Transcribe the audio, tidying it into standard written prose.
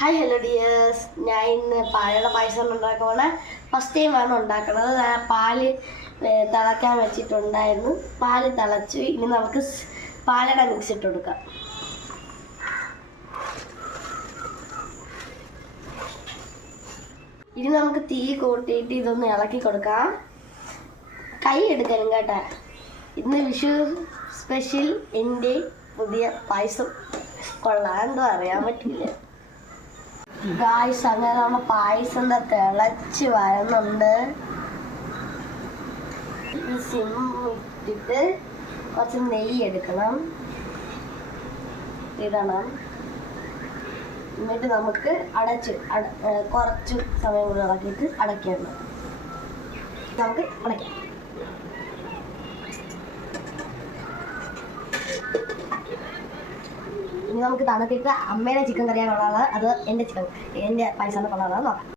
Hi hello dears, ഞാൻ ഇന്ന് പാലട പായസം ഉണ്ടാക്കുകയാണ്. ഫസ്റ്റ് ടൈമാണ് ഉണ്ടാക്കുന്നത്. പാല് തിളയ്ക്കാൻ വെച്ചിട്ടുണ്ടായിരുന്നു. പാല് തിളച്ചു. ഇനി നമുക്ക് പാലട മിക്സ് ഇട്ട് കൊടുക്കാം. ഇനി നമുക്ക് തീ കൂട്ടിയിട്ട് ഇതൊന്ന് ഇളക്കി കൊടുക്കാം. കൈ എടുക്കണം കേട്ടോ. ഇന്ന് വിഷു സ്പെഷ്യൽ എൻ്റെ പുതിയ പായസം കൊള്ളാണ്ടോ അറിയാൻ പറ്റില്ല. ഗായ്സ്, അങ്ങനെ നമ്മൾ പായസം തിളച്ച് വരുന്നുണ്ട്. ഈ സിം ഇട്ടിട്ട് കുറച്ച് നെയ്യ് എടുക്കണം, ഇടണം. എന്നിട്ട് നമുക്ക് കുറച്ച് സമയം കൂടി ഇളക്കിയിട്ട് അടയ്ക്കണം. നമുക്ക് അടയ്ക്കാം. ഇനി നമുക്ക് തണുത്തിട്ട് അമ്മയുടെ ചിക്കൻ കറിയാണ് ഉള്ളത്, അത് എൻ്റെ പായസം കൊള്ളാതെ നോക്കാം.